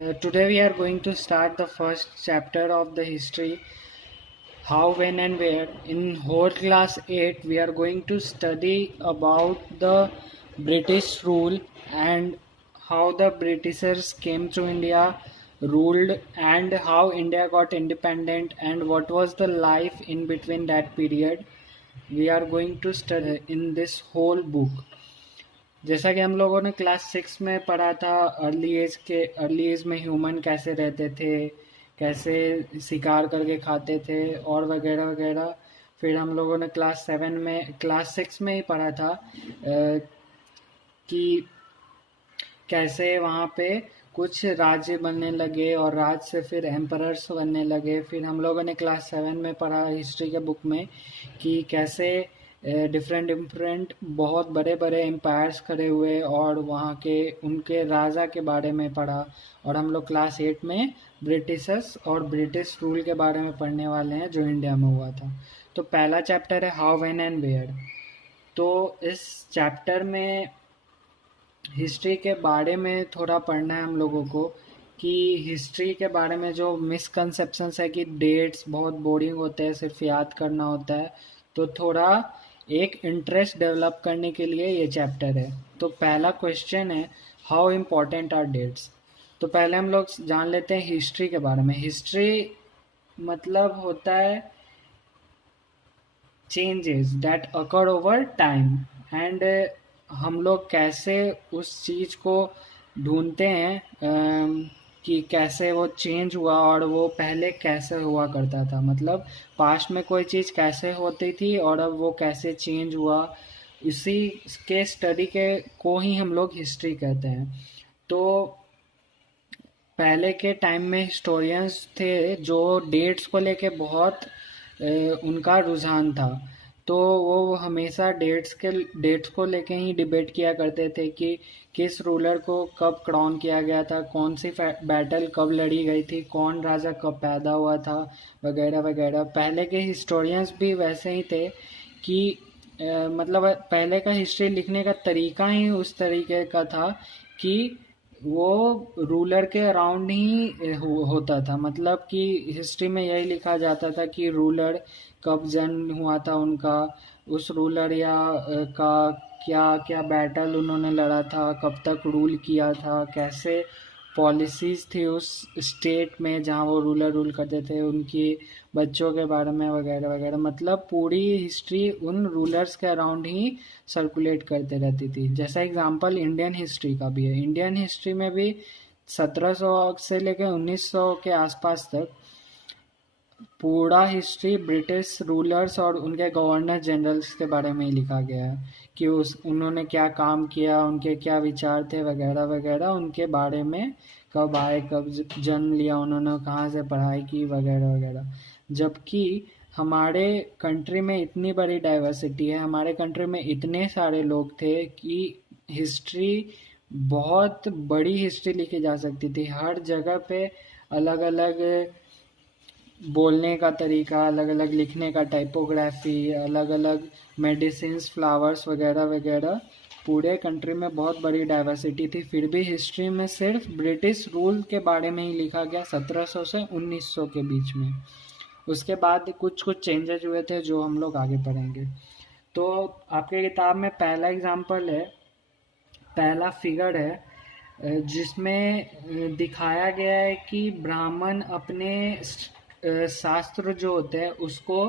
Today we are going to start the first chapter of the history, how, when and where. In whole class 8 we are going to study about the British rule and how the Britishers came to India, ruled, and how India got independent and what was the life in between that period. We are going to study in this whole book. जैसा कि हम लोगों ने class 6 में पढ़ा था, early as में human कैसे रहते थे, कैसे शिकार करके खाते थे और वगैरह वगैरह। फिर हम लोगों ने क्लास 6 में ही पढ़ा था कि कैसे वहाँ पे कुछ राज्य बनने लगे और राज्य से फिर एम्परर्स बनने लगे। फिर हम लोगों ने क्लास 7 में पढ़ा हिस्ट्री के बुक में कि कैसे डिफरेंट बहुत बड़े बड़े एम्पायर्स खड़े हुए और वहाँ के उनके राजा के बारे में पढ़ा। और हम लोग क्लास 8 में ब्रिटिशर्स और ब्रिटिश रूल के बारे में पढ़ने वाले हैं जो इंडिया में हुआ था। तो पहला चैप्टर है हाउ, व्हेन एंड वेयर। तो इस चैप्टर में हिस्ट्री के बारे में थोड़ा पढ़ना है हम लोगों को कि हिस्ट्री के बारे में जो मिसकंसेप्शंस है कि डेट्स बहुत बोरिंग होते हैं, सिर्फ याद करना होता है। तो थोड़ा एक इंटरेस्ट डेवलप करने के लिए ये चैप्टर है। तो पहला क्वेश्चन है हाउ इम्पोर्टेंट आर डेट्स। तो पहले हम लोग जान लेते हैं हिस्ट्री के बारे में। हिस्ट्री मतलब होता है changes that occur over time and हम लोग कैसे उस चीज़ को ढूंढते हैं कि कैसे वो चेंज हुआ और वो पहले कैसे हुआ करता था। मतलब पास्ट में कोई चीज़ कैसे होती थी और अब वो कैसे चेंज हुआ, इसी के स्टडी के को ही हम लोग हिस्ट्री कहते हैं। तो पहले के टाइम में हिस्टोरियंस थे जो डेट्स को लेके बहुत उनका रुझान था। तो वो हमेशा डेट्स को लेके ही डिबेट किया करते थे कि किस रूलर को कब क्राउन किया गया था, कौन सी बैटल कब लड़ी गई थी, कौन राजा कब पैदा हुआ था, वगैरह वगैरह। पहले के हिस्टोरियंस भी वैसे ही थे कि मतलब पहले का हिस्ट्री लिखने का तरीका ही उस तरीके का था कि वो रूलर के अराउंड ही होता था। मतलब कि हिस्ट्री में यही लिखा जाता था कि रूलर कब जन्म हुआ था उनका, उस रूलर या का क्या क्या बैटल उन्होंने लड़ा था, कब तक रूल किया था, कैसे पॉलिसीज़ थी उस स्टेट में जहाँ वो रूल करते थे, उनकी बच्चों के बारे में वगैरह वगैरह। मतलब पूरी हिस्ट्री उन रूलर्स के अराउंड ही सर्कुलेट करते रहती थी। जैसा एग्जांपल इंडियन हिस्ट्री का भी है। इंडियन हिस्ट्री में भी 1700 से लेकर 1900 के आसपास तक पूरा हिस्ट्री ब्रिटिश रूलर्स और उनके गवर्नर जनरल्स के बारे में ही लिखा गया है कि उन्होंने क्या काम किया, उनके क्या विचार थे वगैरह वगैरह, उनके बारे में कब आए, कब जन्म लिया उन्होंने, कहाँ से पढ़ाई की वगैरह वगैरह। जबकि हमारे कंट्री में इतनी बड़ी डाइवर्सिटी है, हमारे कंट्री में इतने सारे लोग थे कि हिस्ट्री बहुत बड़ी हिस्ट्री लिखी जा सकती थी। हर जगह पे अलग अलग बोलने का तरीका, अलग अलग लिखने का टाइपोग्राफी, अलग अलग मेडिसिन्स, फ्लावर्स वगैरह वगैरह। पूरे कंट्री में बहुत बड़ी डाइवर्सिटी थी, फिर भी हिस्ट्री में सिर्फ ब्रिटिश रूल के बारे में ही लिखा गया 1700 से 1900 के बीच में। उसके बाद कुछ कुछ चेंजेस हुए थे जो हम लोग आगे पढ़ेंगे। तो आपके किताब में पहला एग्जाम्पल है, पहला फिगर है जिसमें दिखाया गया है कि ब्राह्मण अपने शास्त्र जो होते हैं उसको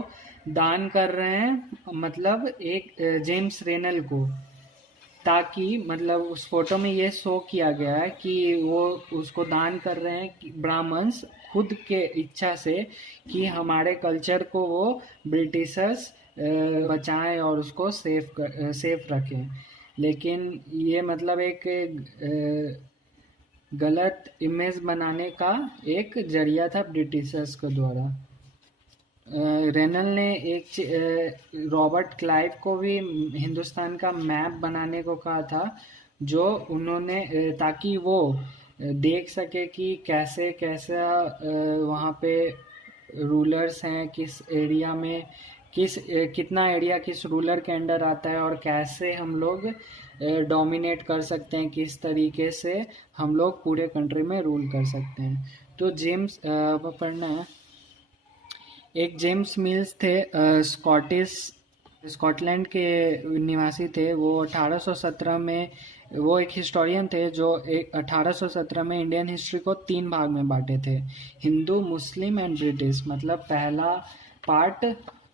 दान कर रहे हैं, मतलब एक जेम्स रेनल को, ताकि मतलब उस फोटो में ये शो किया गया है कि वो उसको दान कर रहे हैं कि ब्राह्मण्स खुद के इच्छा से कि हमारे कल्चर को वो ब्रिटिशर्स बचाएं और उसको सेफ रखें। लेकिन ये मतलब एक गलत इमेज बनाने का एक जरिया था ब्रिटिशर्स के द्वारा। रेनल ने रॉबर्ट क्लाइव को भी हिंदुस्तान का मैप बनाने को कहा था, जो उन्होंने ताकि वो देख सके कि कैसे कैसा वहाँ पे रूलर्स हैं, किस एरिया में कितना एरिया किस रूलर के अंडर आता है और कैसे हम लोग डोमिनेट कर सकते हैं, किस तरीके से हम लोग पूरे कंट्री में रूल कर सकते हैं। तो जेम्स पढ़ना है। एक जेम्स मिल्स थे, स्कॉटलैंड के निवासी थे। वो 1817 में, वो एक हिस्टोरियन थे जो 1817 में इंडियन हिस्ट्री को 3 भाग में बांटे थे, हिंदू, मुस्लिम एंड ब्रिटिश। मतलब पहला पार्ट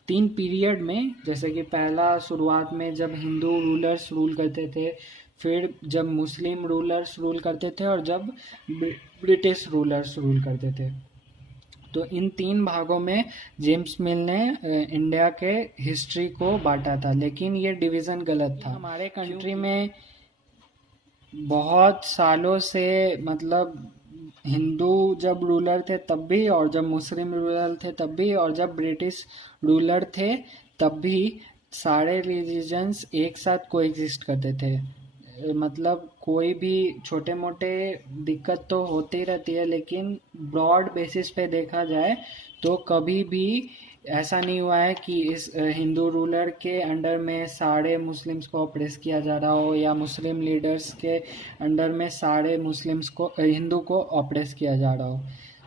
3 पीरियड में, जैसे कि पहला शुरुआत में जब हिंदू रूलर्स रूल करते थे, फिर जब मुस्लिम रूलर्स रूल करते थे, और जब ब्रिटिश रूलर्स रूल करते थे। तो इन 3 भागों में जेम्स मिल ने इंडिया के हिस्ट्री को बांटा था, लेकिन ये डिवीज़न गलत था। हमारे कंट्री में बहुत सालों से, मतलब हिंदू जब रूलर थे तब भी, और जब मुस्लिम रूलर थे तब भी, और जब ब्रिटिश रूलर थे तब भी, सारे रिलीजन्स एक साथ कोएग्जिस्ट करते थे। मतलब कोई भी छोटे मोटे दिक्कत तो होती रहती है, लेकिन ब्रॉड बेसिस पे देखा जाए तो कभी भी ऐसा नहीं हुआ है कि इस हिंदू रूलर के अंडर में सारे मुस्लिम्स को ऑप्रेस किया जा रहा हो, या मुस्लिम लीडर्स के अंडर में सारे मुस्लिम्स को, हिंदू को ऑप्रेस किया जा रहा हो।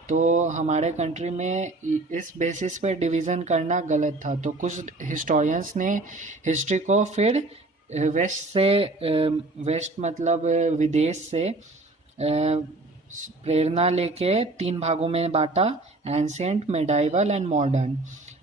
तो हमारे कंट्री में इस बेसिस पे डिवीज़न करना गलत था। तो कुछ हिस्टोरियंस ने हिस्ट्री को फिर वेस्ट से, वेस्ट मतलब विदेश से प्रेरणा लेके 3 भागों में बांटा, एंशिएंट, मेडाइवल एंड मॉडर्न।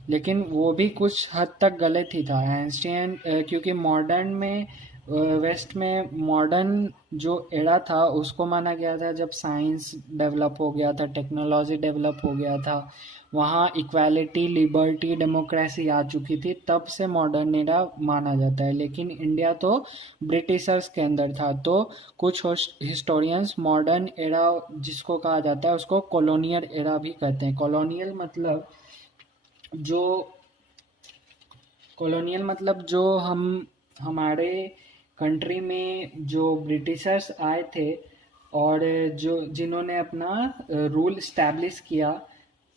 लेकिन वो भी कुछ हद तक गलत ही था। एंशिएंट क्योंकि मॉडर्न में, वेस्ट में मॉडर्न जो एरा था उसको माना गया था जब साइंस डेवलप हो गया था, टेक्नोलॉजी डेवलप हो गया था, वहाँ इक्वालिटी, लिबर्टी, डेमोक्रेसी आ चुकी थी, तब से मॉडर्न एरा माना जाता है। लेकिन इंडिया तो ब्रिटिशर्स के अंदर था। तो कुछ हिस्टोरियंस मॉडर्न एरा जिसको कहा जाता है उसको कॉलोनियल एरा भी कहते हैं। जो कॉलोनियल मतलब जो हमारे कंट्री में जो ब्रिटिशर्स आए थे, और जो जिन्होंने अपना रूल स्टैब्लिश किया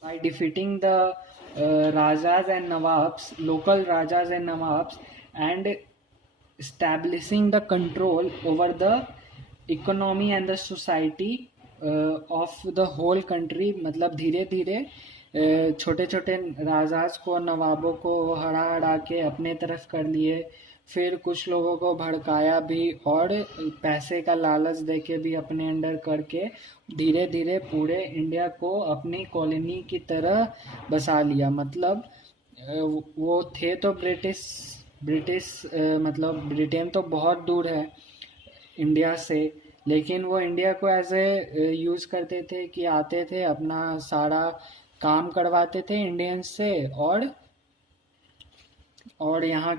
by defeating the rajas and nawabs, local rajas and nawabs, and establishing the control over the economy and the society of the whole country। मतलब धीरे धीरे छोटे छोटे राजाज को, नवाबों को हरा हरा के अपने तरफ कर लिए, फिर कुछ लोगों को भड़काया भी, और पैसे का लालच देके भी अपने अंडर करके धीरे धीरे पूरे इंडिया को अपनी कॉलोनी की तरह बसा लिया। मतलब वो थे तो ब्रिटिश मतलब ब्रिटेन तो बहुत दूर है इंडिया से, लेकिन वो इंडिया को एज ए यूज़ करते थे कि आते थे, अपना सारा काम करवाते थे इंडियंस से, और यहाँ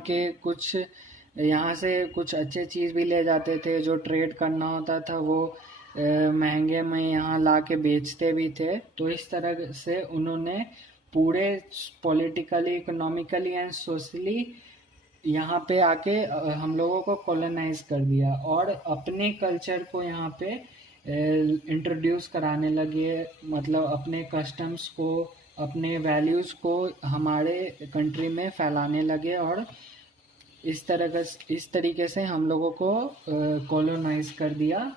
से कुछ अच्छे चीज़ भी ले जाते थे। जो ट्रेड करना होता था वो महंगे में यहाँ ला के बेचते भी थे। तो इस तरह से उन्होंने पूरे पॉलिटिकली, इकोनॉमिकली एंड सोशली यहाँ पे आके हम लोगों को कॉलोनाइज कर दिया, और अपने कल्चर को यहाँ पे इंट्रोड्यूस कराने लगे। मतलब अपने कस्टम्स को, अपने वैल्यूज़ को हमारे कंट्री में फैलाने लगे, और इस तरीके से हम लोगों को कॉलोनाइज कर दिया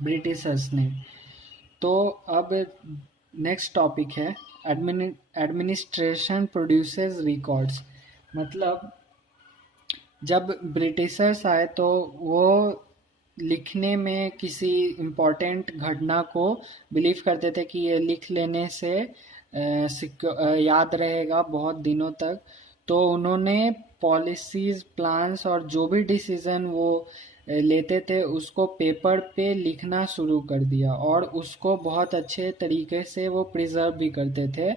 ब्रिटिशर्स ने। तो अब नेक्स्ट टॉपिक है एडमिनिस्ट्रेशन प्रोड्यूसेस रिकॉर्ड्स। मतलब जब ब्रिटिशर्स आए तो वो लिखने में किसी इम्पोर्टेंट घटना को बिलीव करते थे कि ये लिख लेने से याद रहेगा बहुत दिनों तक। तो उन्होंने पॉलिसीज़, प्लान्स और जो भी डिसीज़न वो लेते थे उसको पेपर पे लिखना शुरू कर दिया, और उसको बहुत अच्छे तरीके से वो प्रिजर्व भी करते थे,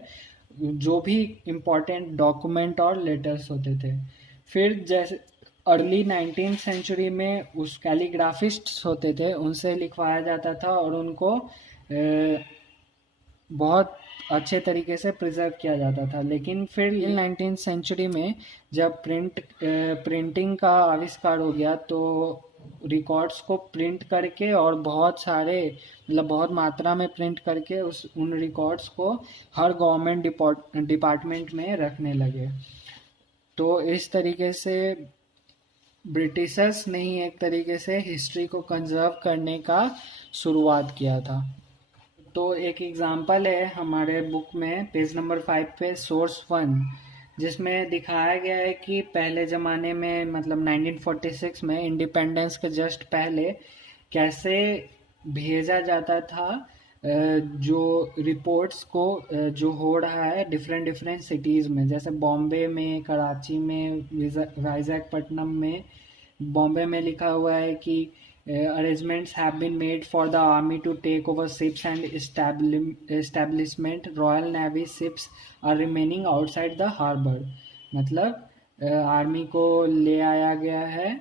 जो भी इम्पोर्टेंट डॉक्यूमेंट और लेटर्स होते थे। फिर जैसे अर्ली 19th सेंचुरी में उस कैलीग्राफिस्ट्स होते थे, उनसे लिखवाया जाता था, और उनको बहुत अच्छे तरीके से प्रिजर्व किया जाता था। लेकिन फिर 19th सेंचुरी में जब प्रिंटिंग का आविष्कार हो गया, तो रिकॉर्ड्स को प्रिंट करके, और बहुत सारे, मतलब बहुत मात्रा में प्रिंट करके उन रिकॉर्ड्स को हर गवर्नमेंट डिपार्टमेंट में रखने लगे। तो इस तरीके से ब्रिटिशर्स ने ही एक तरीके से हिस्ट्री को कंजर्व करने का शुरुआत किया था। तो एक एग्जांपल है हमारे बुक में पेज नंबर 5 पे सोर्स 1, जिसमें दिखाया गया है कि पहले ज़माने में मतलब 1946 में इंडिपेंडेंस के जस्ट पहले कैसे भेजा जाता था जो रिपोर्ट्स को जो हो रहा है डिफरेंट डिफरेंट सिटीज़ में, जैसे बॉम्बे में, कराची में, विशाखापट्टनम में। बॉम्बे में लिखा हुआ है कि arrangements have been made for the army to take over ships and establishment royal navy ships are remaining outside the harbor। मतलब आर्मी को ले आया गया है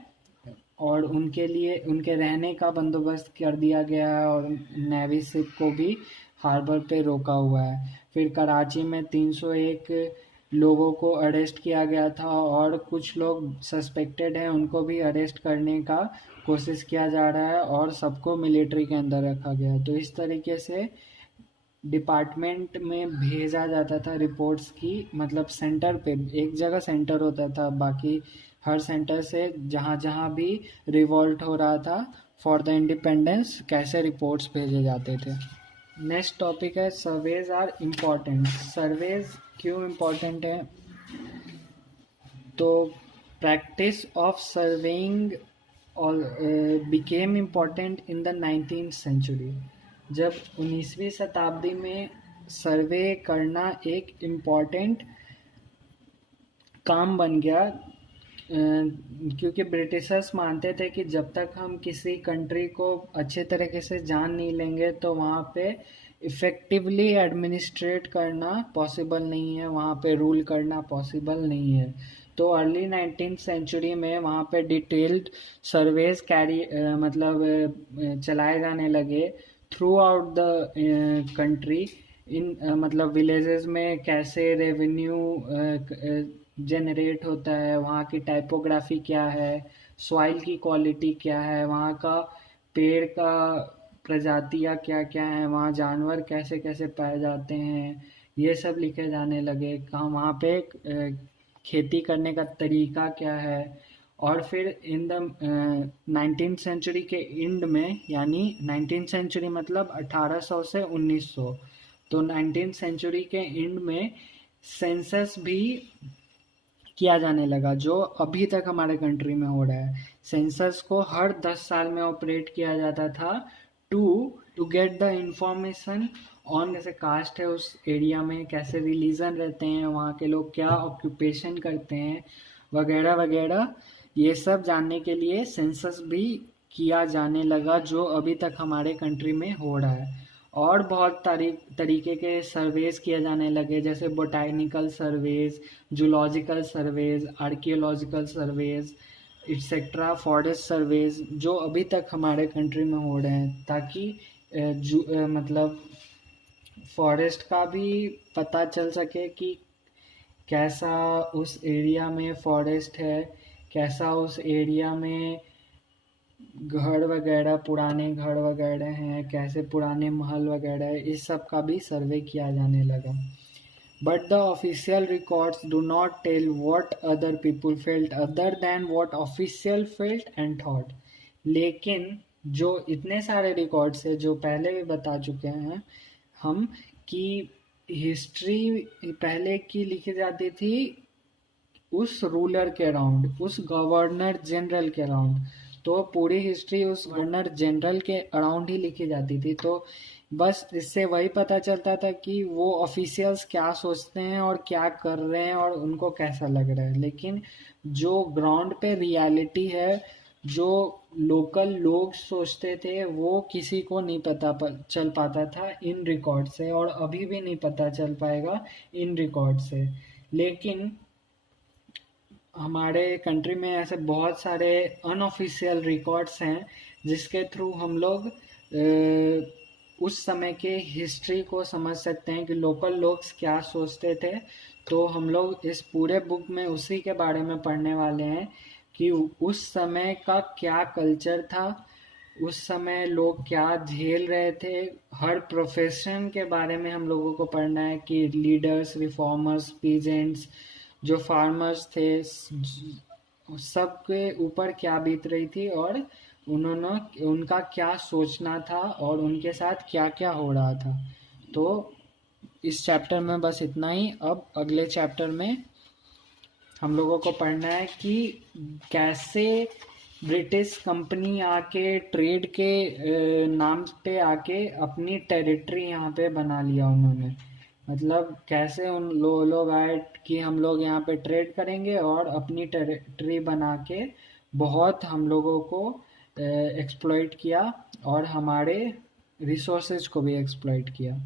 और उनके लिए उनके रहने का बंदोबस्त कर दिया गया है और नेवी शिप को भी हार्बर पे रोका हुआ है। फिर कराची में 301 लोगों को अरेस्ट किया गया था और कुछ लोग सस्पेक्टेड हैं, उनको भी अरेस्ट करने का कोशिश किया जा रहा है और सबको मिलिट्री के अंदर रखा गया। तो इस तरीके से डिपार्टमेंट में भेजा जाता था रिपोर्ट्स की, मतलब सेंटर पे एक जगह सेंटर होता था, बाकी हर सेंटर से जहाँ जहाँ भी रिवॉल्ट हो रहा था फॉर द इंडिपेंडेंस कैसे रिपोर्ट्स भेजे जाते थे। नेक्स्ट टॉपिक है सर्वेज आर इम्पॉर्टेंट। सर्वेज क्यों इम्पॉर्टेंट है? तो practice of surveying became important in the 19th century। जब 19वीं शताब्दी में सर्वे करना एक इम्पॉर्टेंट काम बन गया, क्योंकि ब्रिटिशर्स मानते थे कि जब तक हम किसी कंट्री को अच्छे तरीके से जान नहीं लेंगे तो वहाँ पे इफ़ेक्टिवली एडमिनिस्ट्रेट करना पॉसिबल नहीं है, वहाँ पे रूल करना पॉसिबल नहीं है। तो अर्ली 19th सेंचुरी में वहाँ पे डिटेल्ड सर्वेज चलाए जाने लगे थ्रू आउट द कंट्री। इन मतलब विलेजेस में कैसे रेवेन्यू जनरेट होता है, वहाँ की टाइपोग्राफी क्या है, सॉइल की क्वालिटी क्या है, वहाँ का पेड़ का प्रजातियाँ क्या क्या हैं, वहाँ जानवर कैसे कैसे पाए जाते हैं, ये सब लिखे जाने लगे। कहाँ वहाँ पे खेती करने का तरीका क्या है। और फिर इन द 19th सेंचुरी के एंड में, यानी 19th सेंचुरी मतलब 1800 से 1900, तो 19th सेंचुरी के एंड में सेंसस भी किया जाने लगा, जो अभी तक हमारे कंट्री में हो रहा है। सेंसस को हर 10 साल में ऑपरेट किया जाता था to get the information on जैसे कास्ट है उस एरिया में, कैसे रिलीजन रहते हैं, वहाँ के लोग क्या ऑक्यूपेशन करते हैं वगैरह वगैरह, ये सब जानने के लिए सेंसस भी किया जाने लगा, जो अभी तक हमारे कंट्री में हो रहा है। और बहुत तरीके के सर्वेज किए जाने लगे, जैसे botanical surveys, zoological surveys, archaeological surveys etcetera, forest surveys, जो अभी तक हमारे कंट्री में हो रहे हैं, ताकि मतलब फॉरेस्ट का भी पता चल सके कि कैसा उस एरिया में फॉरेस्ट है, कैसा उस एरिया में घर वगैरह, पुराने घर वगैरह हैं, कैसे पुराने महल वगैरह है, इस सब का भी सर्वे किया जाने लगा। But the official records do not tell what other people felt other than what official felt and thought। लेकिन जो इतने सारे रिकॉर्ड्स है, जो पहले भी बता चुके हैं हम, कि हिस्ट्री पहले की लिखी जाती थी उस रूलर के अराउंड, उस गवर्नर जनरल के अराउंड, तो पूरी हिस्ट्री उस गवर्नर जनरल के अराउंड ही लिखी जाती थी। तो बस इससे वही पता चलता था कि वो ऑफिशियल्स क्या सोचते हैं और क्या कर रहे हैं और उनको कैसा लग रहा है। लेकिन जो ग्राउंड पे रियलिटी है, जो लोकल लोग सोचते थे, वो किसी को नहीं पता चल पाता था इन रिकॉर्ड से, और अभी भी नहीं पता चल पाएगा इन रिकॉर्ड से। लेकिन हमारे कंट्री में ऐसे बहुत सारे अनऑफिशियल रिकॉर्ड्स हैं जिसके थ्रू हम लोग उस समय के हिस्ट्री को समझ सकते हैं कि लोकल लोग क्या सोचते थे। तो हम लोग इस पूरे बुक में उसी के बारे में पढ़ने वाले हैं कि उस समय का क्या कल्चर था, उस समय लोग क्या झेल रहे थे। हर प्रोफेशन के बारे में हम लोगों को पढ़ना है कि लीडर्स, रिफॉर्मर्स, पीजेंट्स, जो फार्मर्स थे, सबके ऊपर क्या बीत रही थी और उनका क्या सोचना था और उनके साथ क्या क्या हो रहा था। तो इस चैप्टर में बस इतना ही। अब अगले चैप्टर में हम लोगों को पढ़ना है कि कैसे ब्रिटिश कंपनी आके ट्रेड के नाम पे आके अपनी टेरिटरी यहाँ पे बना लिया उन्होंने। मतलब कैसे उन लोग आए कि हम लोग यहाँ पे ट्रेड करेंगे और अपनी टेरिटरी बना के बहुत हम लोगों को एक्सप्लॉइट किया और हमारे रिसोर्सेज को भी एक्सप्लॉइट किया।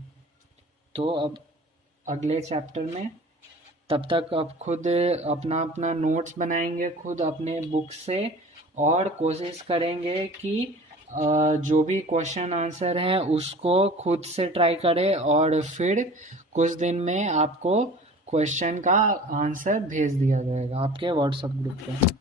तो अब अगले चैप्टर में, तब तक अब खुद अपना अपना नोट्स बनाएंगे खुद अपने बुक से और कोशिश करेंगे कि जो भी क्वेश्चन आंसर हैं उसको खुद से ट्राई करें और फिर कुछ दिन में आपको क्वेश्चन का आंसर भेज दिया जाएगा आपके व्हाट्सएप ग्रुप पे।